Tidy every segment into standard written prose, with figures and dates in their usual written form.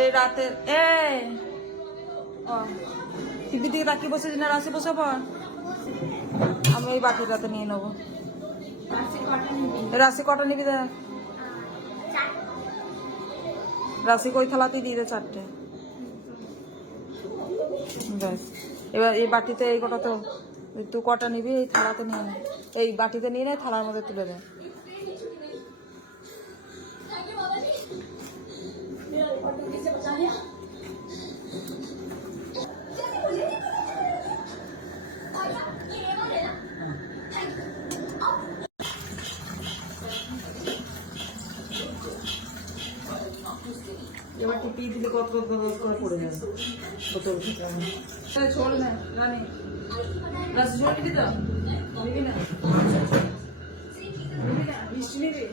এই রাতে টিভি দিকে তাকিয়ে বসে না রাশি বসে পর। আমি এই বাটিটাতে নিয়ে নেবো। রাশি কটা নিবি? দেখ রাশি কই থালাতেই দিয়ে দে 4টে। ব্যাস এবার এই বাটিতে এই কটা তো তুই কটা নিবি এই থালাতে নিয়ে নে, এই বাটিতে নিয়ে নে, থালার মধ্যে তুলে দে। এবার টিপি দিলে কত করে পড়ে যাবে বোতল থেকে। ছোড় না রানি, রাশি ছোড় নিবি তো? নিবি না? নিবি না? মিষ্টি নিবি?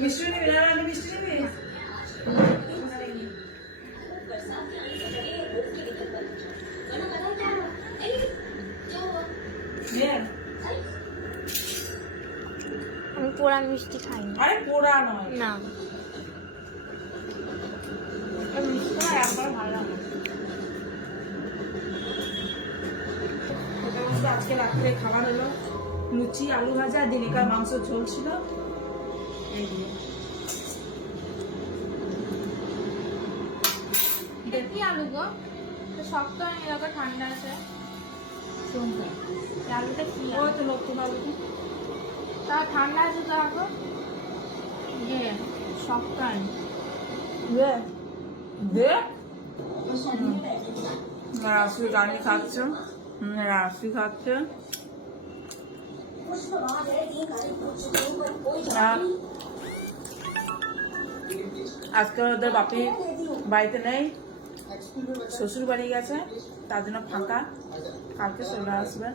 মিষ্টি নিবি না রানি? মিষ্টি নিবি? আমি পোড়া মিষ্টি খাই না। আরে পোড়া নয় না, মিষ্টি না একবার ভালো লাগে। আজকে রাত্রে খাবার হলো লুচি, আলু ভাজা, দিনেকার মাংস ঝোল ছিল। কি আলু গো? শক্ত এলাকা ঠান্ডা আছে। আলুটা কি? ওই তো নতুন আলু। তা ঠান্ডা আছে তো আগো? শক্ত আলু। রাশি গাড়ি খাচ্ছে, রাশি খাচ্ছে। আজকে ওদের বাপি বাড়িতে নেই, শ্বশুর বাড়ি গেছে, তার জন্য ফাঁকা, কালকে চলে আসবে।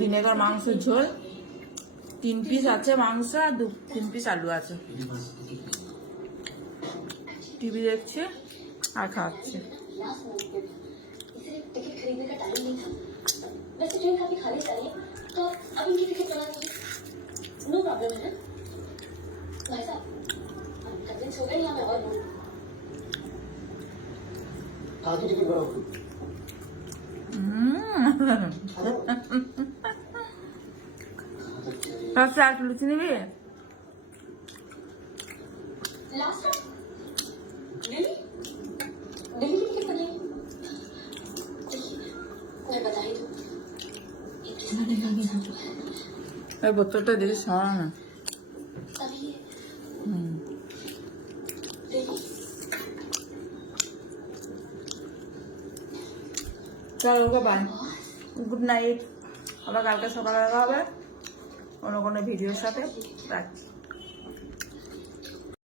দিনেকার মাংসের ঝোল, 3 পিস আছে মাংস আর 3 পিস আলু আছে। টিভি দেখছে আর খাচ্ছে। আর লুচি নিবি? বোতলটা দেখে সরা না। চল ওকে বাই, গুড নাইট। আবার কালকে সকালে দেখা হবে অন্য কোনো ভিডিওর সাথে। রাখছি।